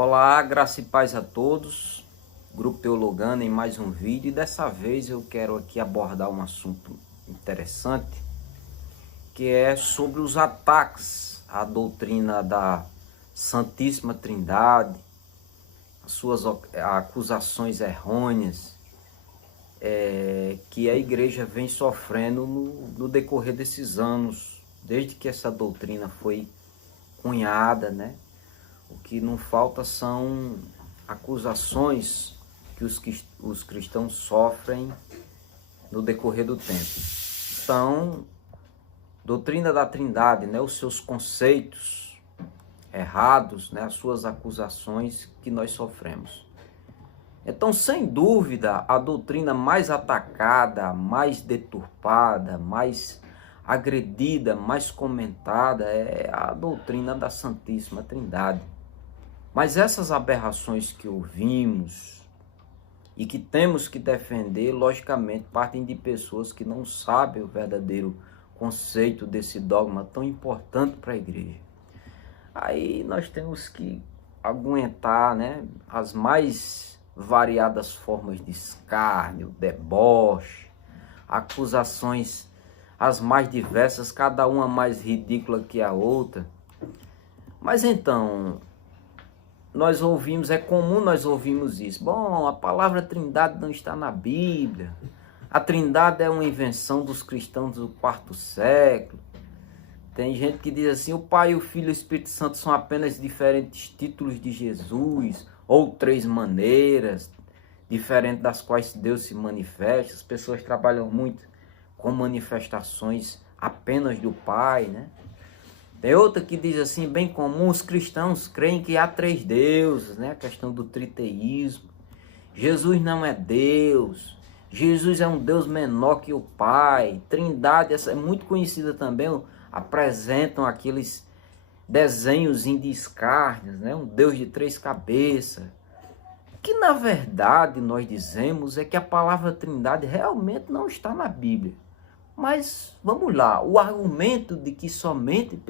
Olá, graça e paz a todos, Grupo Teologando em mais um vídeo, e dessa vez eu quero aqui abordar um assunto interessante, que é sobre os ataques à doutrina da Santíssima Trindade, as suas acusações errôneas, que a igreja vem sofrendo no decorrer desses anos, desde que essa doutrina foi cunhada, né? O que não falta são acusações que os cristãos sofrem no decorrer do tempo. Então, doutrina da Trindade, né, os seus conceitos errados, né, as suas acusações que nós sofremos. Então, sem dúvida, a doutrina mais atacada, mais deturpada, mais agredida, mais comentada é a doutrina da Santíssima Trindade. Mas essas aberrações que ouvimos e que temos que defender, logicamente, partem de pessoas que não sabem o verdadeiro conceito desse dogma tão importante para a igreja. Aí nós temos que aguentar, né, as mais variadas formas de escárnio, deboche, acusações as mais diversas, cada uma mais ridícula que a outra. Mas então, é comum nós ouvirmos isso. Bom, a palavra Trindade não está na Bíblia. A Trindade é uma invenção dos cristãos do quarto século. Tem gente que diz assim, o Pai, o Filho e o Espírito Santo são apenas diferentes títulos de Jesus, ou três maneiras diferentes das quais Deus se manifesta. As pessoas trabalham muito com manifestações apenas do Pai, né? Tem outra que diz assim, bem comum, os cristãos creem que há três deuses, né? A questão do triteísmo. Jesus não é Deus. Jesus é um Deus menor que o Pai. Trindade, essa é muito conhecida também, apresentam aqueles desenhos de escárnios, né? Um Deus de três cabeças. Que na verdade nós dizemos é que a palavra Trindade realmente não está na Bíblia. Mas vamos lá, o argumento de que somente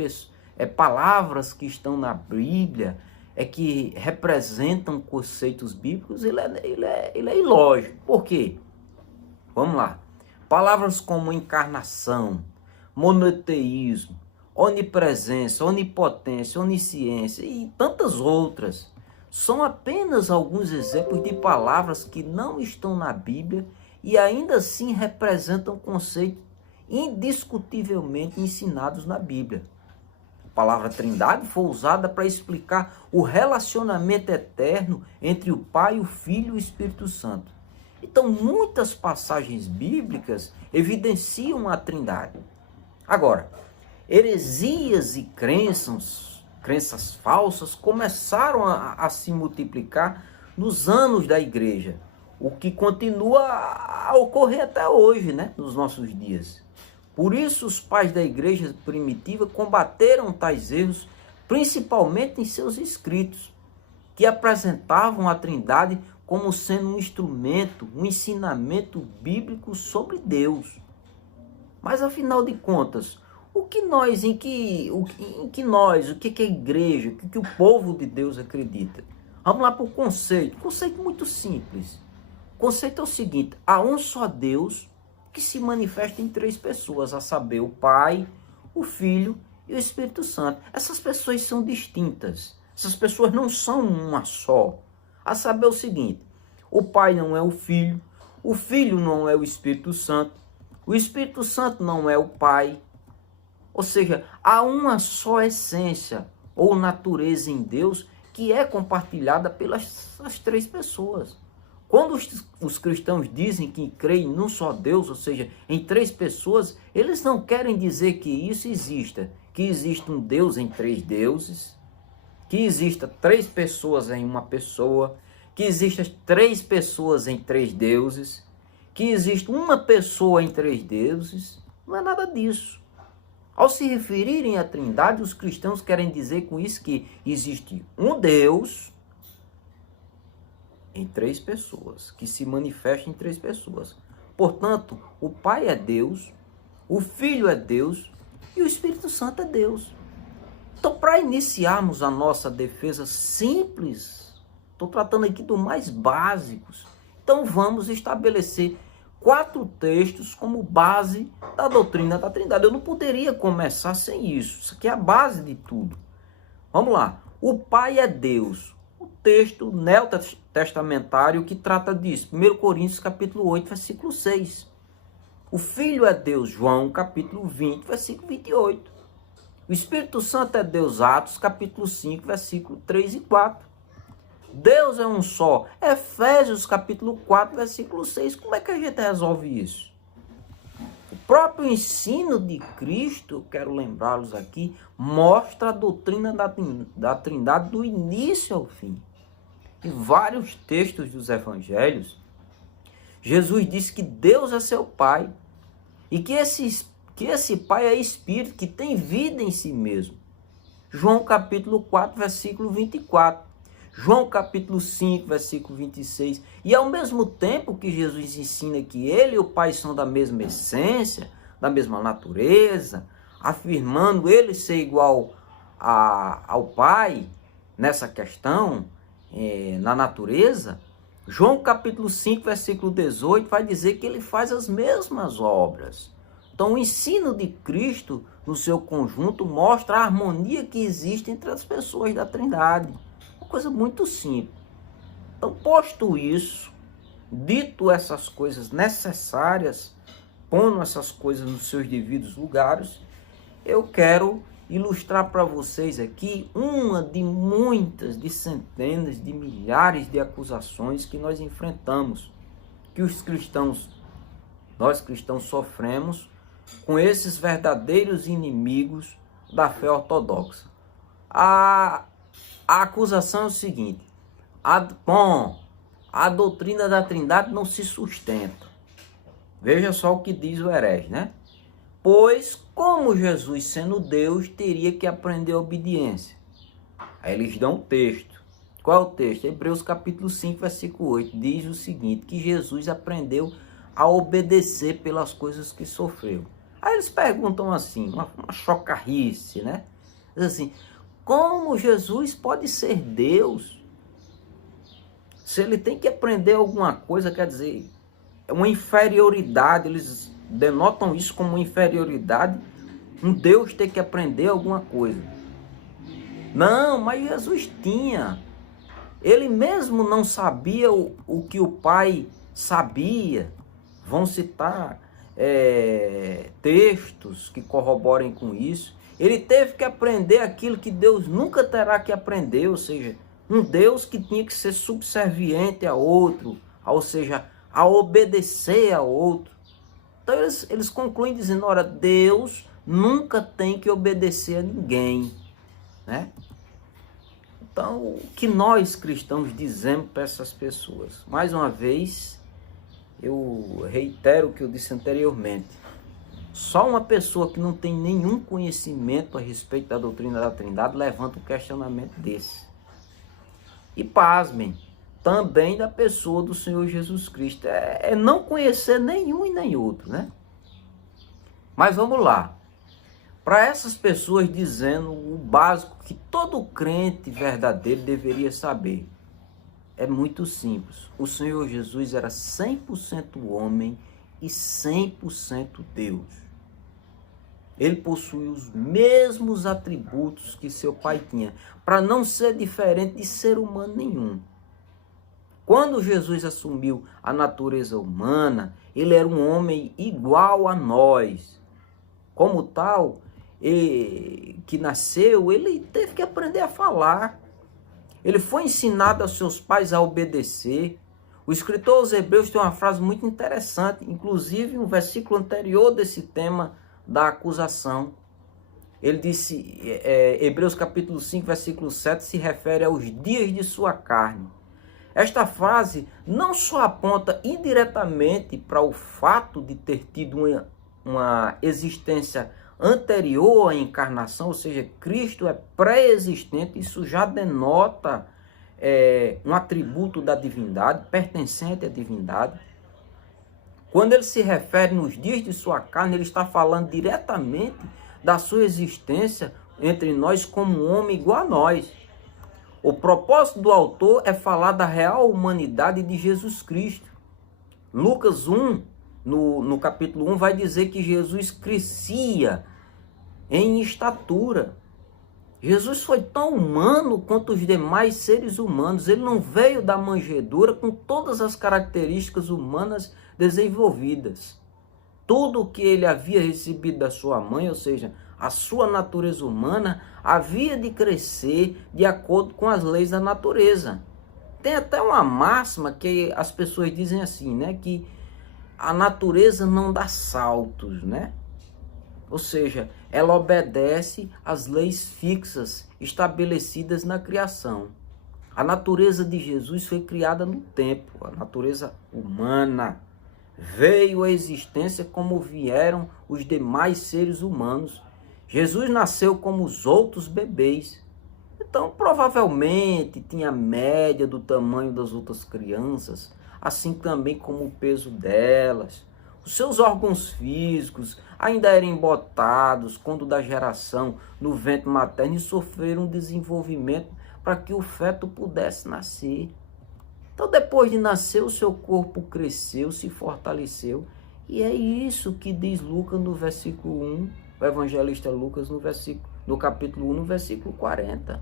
palavras que estão na Bíblia é que representam conceitos bíblicos, ele é ilógico. Por quê? Vamos lá. Palavras como encarnação, monoteísmo, onipresença, onipotência, onisciência e tantas outras são apenas alguns exemplos de palavras que não estão na Bíblia e ainda assim representam conceitos indiscutivelmente ensinados na Bíblia. A palavra Trindade foi usada para explicar o relacionamento eterno entre o Pai, o Filho e o Espírito Santo. Então, muitas passagens bíblicas evidenciam a Trindade. Agora, heresias e crenças falsas começaram a se multiplicar nos anos da igreja, o que continua a ocorrer até hoje, né, nos nossos dias. Por isso, os pais da igreja primitiva combateram tais erros, principalmente em seus escritos, que apresentavam a Trindade como sendo um instrumento, um ensinamento bíblico sobre Deus. Mas, afinal de contas, o que a igreja, o que o povo de Deus acredita? Vamos lá para o conceito. Conceito muito simples. O conceito é o seguinte: há um só Deus que se manifesta em três pessoas, a saber, o Pai, o Filho e o Espírito Santo. Essas pessoas são distintas. Essas pessoas não são uma só. A saber o seguinte: o Pai não é o Filho não é o Espírito Santo não é o Pai. Ou seja, há uma só essência ou natureza em Deus que é compartilhada pelas três pessoas. Quando os cristãos dizem que creem num só Deus, ou seja, em três pessoas, eles não querem dizer que isso exista, que existe um Deus em três deuses, que exista três pessoas em uma pessoa, que existam três pessoas em três deuses, que existe uma pessoa em três deuses. Não é nada disso. Ao se referirem à Trindade, os cristãos querem dizer com isso que existe um Deus em três pessoas, que se manifesta em três pessoas. Portanto, o Pai é Deus, o Filho é Deus e o Espírito Santo é Deus. Então, para iniciarmos a nossa defesa simples, estou tratando aqui dos mais básicos. Então, vamos estabelecer 4 textos como base da doutrina da Trindade. Eu não poderia começar sem isso. Isso aqui é a base de tudo. Vamos lá. O Pai é Deus. O texto neotestamentário que trata disso. 1 Coríntios capítulo 8, versículo 6. O Filho é Deus. João capítulo 20, versículo 28. O Espírito Santo é Deus. Atos capítulo 5, versículo 3 e 4. Deus é um só. Efésios capítulo 4, versículo 6. Como é que a gente resolve isso? O próprio ensino de Cristo, quero lembrá-los aqui, mostra a doutrina da Trindade do início ao fim. Em vários textos dos evangelhos, Jesus disse que Deus é seu Pai e que esse Pai é Espírito, que tem vida em si mesmo. João capítulo 4, versículo 24. João capítulo 5, versículo 26. E ao mesmo tempo que Jesus ensina que ele e o Pai são da mesma essência, da mesma natureza, afirmando ele ser igual ao Pai nessa questão, na natureza, João capítulo 5, versículo 18 vai dizer que ele faz as mesmas obras. Então o ensino de Cristo no seu conjunto mostra a harmonia que existe entre as pessoas da Trindade. Coisa muito simples. Então, posto isso, dito essas coisas necessárias, pondo essas coisas nos seus devidos lugares, eu quero ilustrar para vocês aqui uma de muitas, de centenas, de milhares de acusações que nós enfrentamos, que nós cristãos sofremos com esses verdadeiros inimigos da fé ortodoxa. A acusação é o seguinte: a doutrina da Trindade não se sustenta. Veja só o que diz o herege, né? Pois, como Jesus sendo Deus, teria que aprender a obediência. Aí eles dão o texto. Qual é o texto? Hebreus capítulo 5, versículo 8. Diz o seguinte, que Jesus aprendeu a obedecer pelas coisas que sofreu. Aí eles perguntam assim, uma chocarrice, né? Diz assim: como Jesus pode ser Deus? Se ele tem que aprender alguma coisa, quer dizer, é uma inferioridade, eles denotam isso como uma inferioridade, um Deus ter que aprender alguma coisa. Não, mas Jesus tinha. Ele mesmo não sabia o que o Pai sabia. Vão citar textos que corroborem com isso. Ele teve que aprender aquilo que Deus nunca terá que aprender, ou seja, um Deus que tinha que ser subserviente a outro, ou seja, a obedecer a outro. Então eles concluem dizendo, ora, Deus nunca tem que obedecer a ninguém, né? Então, o que nós cristãos dizemos para essas pessoas? Mais uma vez, eu reitero o que eu disse anteriormente. Só uma pessoa que não tem nenhum conhecimento a respeito da doutrina da Trindade levanta um questionamento desse. E pasmem, também da pessoa do Senhor Jesus Cristo. É não conhecer nenhum e nem outro, né? Mas vamos lá. Para essas pessoas dizendo o básico que todo crente verdadeiro deveria saber. É muito simples. O Senhor Jesus era 100% homem e 100% Deus. Ele possuía os mesmos atributos que seu pai tinha, para não ser diferente de ser humano nenhum. Quando Jesus assumiu a natureza humana, ele era um homem igual a nós. Como tal, que nasceu, ele teve que aprender a falar. Ele foi ensinado aos seus pais a obedecer. O escritor aos Hebreus tem uma frase muito interessante, inclusive um versículo anterior desse tema da acusação. Ele disse, Hebreus capítulo 5, versículo 7, se refere aos dias de sua carne. Esta frase não só aponta indiretamente para o fato de ter tido uma existência anterior à encarnação, ou seja, Cristo é pré-existente, isso já denota um atributo da divindade, pertencente à divindade. Quando ele se refere nos dias de sua carne, ele está falando diretamente da sua existência entre nós como um homem igual a nós. O propósito do autor é falar da real humanidade de Jesus Cristo. Lucas 1, no capítulo 1, vai dizer que Jesus crescia em estatura. Jesus foi tão humano quanto os demais seres humanos. Ele não veio da manjedoura com todas as características humanas desenvolvidas. Tudo o que ele havia recebido da sua mãe, ou seja, a sua natureza humana, havia de crescer de acordo com as leis da natureza. Tem até uma máxima que as pessoas dizem assim, né? Que a natureza não dá saltos, né? Ou seja, ela obedece às leis fixas estabelecidas na criação. A natureza de Jesus foi criada no tempo, a natureza humana veio à existência como vieram os demais seres humanos. Jesus nasceu como os outros bebês. Então, provavelmente, tinha a média do tamanho das outras crianças, assim também como o peso delas. Os seus órgãos físicos ainda eram embotados quando da geração no ventre materno e sofreram um desenvolvimento para que o feto pudesse nascer. Então, depois de nascer, o seu corpo cresceu, se fortaleceu. E é isso que diz Lucas no versículo 1, o evangelista Lucas no capítulo 1, no versículo 40.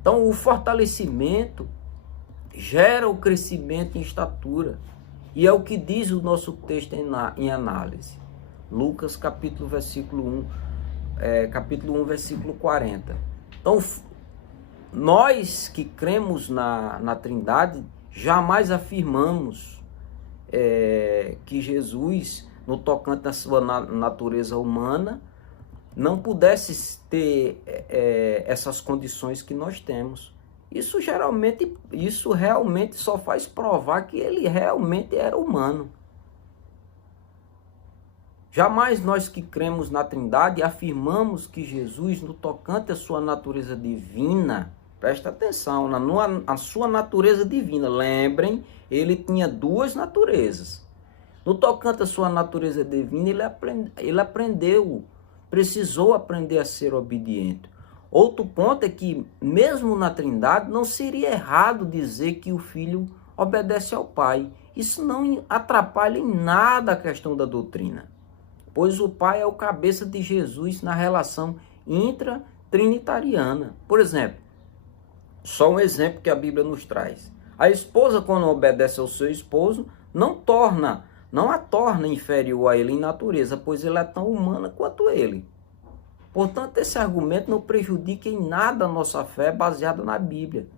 Então, o fortalecimento gera o crescimento em estatura. E é o que diz o nosso texto em análise. Lucas, capítulo 1, versículo 40. Então, nós que cremos na Trindade, jamais afirmamos que Jesus, no tocante à sua natureza humana, não pudesse ter essas condições que nós temos. Isso realmente só faz provar que ele realmente era humano. Jamais nós que cremos na Trindade afirmamos que Jesus, no tocante à sua natureza divina, presta atenção, a sua natureza divina, lembrem, ele tinha duas naturezas. No tocante à sua natureza divina, ele precisou aprender a ser obediente. Outro ponto é que, mesmo na Trindade, não seria errado dizer que o Filho obedece ao Pai. Isso não atrapalha em nada a questão da doutrina, pois o Pai é o cabeça de Jesus na relação intra-trinitariana. Por exemplo, só um exemplo que a Bíblia nos traz. A esposa, quando obedece ao seu esposo, não a torna inferior a ele em natureza, pois ela é tão humana quanto ele. Portanto, esse argumento não prejudica em nada a nossa fé baseada na Bíblia.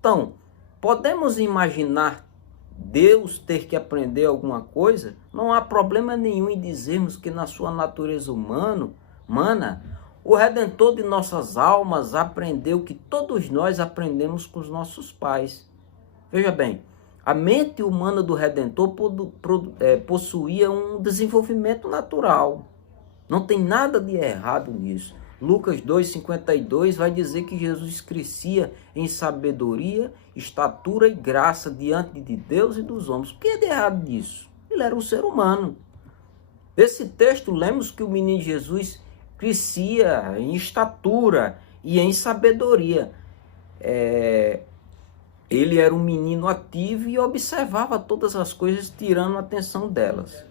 Então, podemos imaginar Deus ter que aprender alguma coisa? Não há problema nenhum em dizermos que na sua natureza humana, o Redentor de nossas almas aprendeu o que todos nós aprendemos com os nossos pais. Veja bem, a mente humana do Redentor possuía um desenvolvimento natural. Não tem nada de errado nisso. Lucas 2,52 vai dizer que Jesus crescia em sabedoria, estatura e graça diante de Deus e dos homens. O que é de errado nisso? Ele era um ser humano. Nesse texto, lemos que o menino Jesus crescia em estatura e em sabedoria. Ele era um menino ativo e observava todas as coisas, tirando a atenção delas.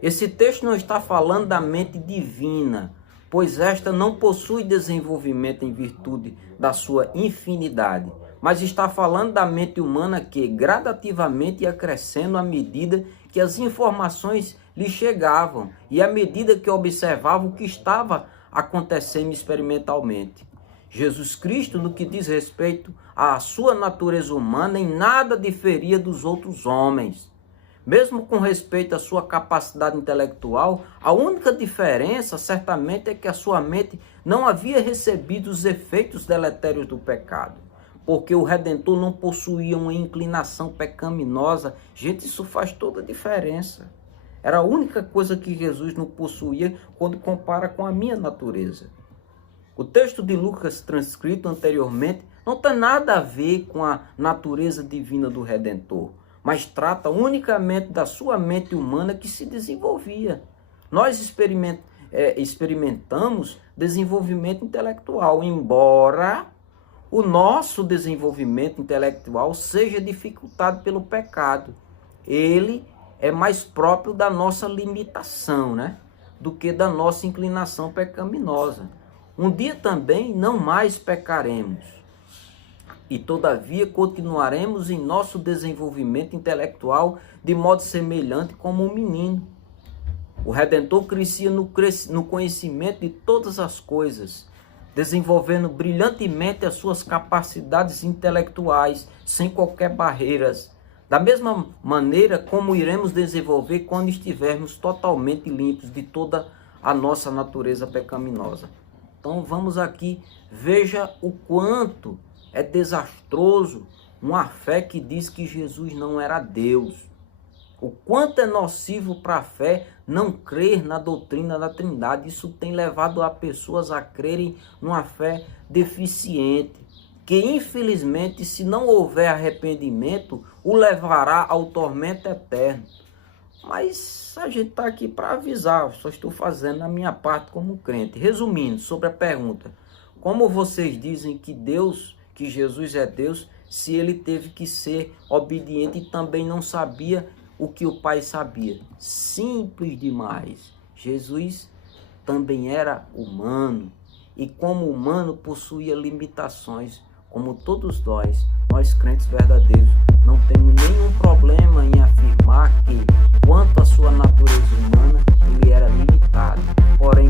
Esse texto não está falando da mente divina, pois esta não possui desenvolvimento em virtude da sua infinidade, mas está falando da mente humana que gradativamente ia crescendo à medida que as informações lhe chegavam e à medida que observava o que estava acontecendo experimentalmente. Jesus Cristo, no que diz respeito à sua natureza humana, em nada diferia dos outros homens. Mesmo com respeito à sua capacidade intelectual, a única diferença certamente é que a sua mente não havia recebido os efeitos deletérios do pecado, porque o Redentor não possuía uma inclinação pecaminosa. Gente, isso faz toda a diferença. Era a única coisa que Jesus não possuía quando compara com a minha natureza. O texto de Lucas transcrito anteriormente não tem nada a ver com a natureza divina do Redentor, mas trata unicamente da sua mente humana que se desenvolvia. Nós experimentamos desenvolvimento intelectual, embora o nosso desenvolvimento intelectual seja dificultado pelo pecado. Ele é mais próprio da nossa limitação, né? Do que da nossa inclinação pecaminosa. Um dia também não mais pecaremos. E todavia continuaremos em nosso desenvolvimento intelectual de modo semelhante como um menino. O Redentor crescia no conhecimento de todas as coisas, desenvolvendo brilhantemente as suas capacidades intelectuais, sem qualquer barreiras. Da mesma maneira como iremos desenvolver quando estivermos totalmente limpos de toda a nossa natureza pecaminosa. Então vamos aqui, veja o quanto é desastroso uma fé que diz que Jesus não era Deus. O quanto é nocivo para a fé não crer na doutrina da Trindade. Isso tem levado a pessoas a crerem numa fé deficiente, que infelizmente, se não houver arrependimento, o levará ao tormento eterno. Mas a gente está aqui para avisar, só estou fazendo a minha parte como crente. Resumindo, sobre a pergunta, como vocês dizem que Jesus é Deus, se ele teve que ser obediente e também não sabia o que o Pai sabia? Simples demais. Jesus também era humano e como humano possuía limitações, como todos nós crentes verdadeiros, não temos nenhum problema em afirmar que, quanto à sua natureza humana, ele era limitado, porém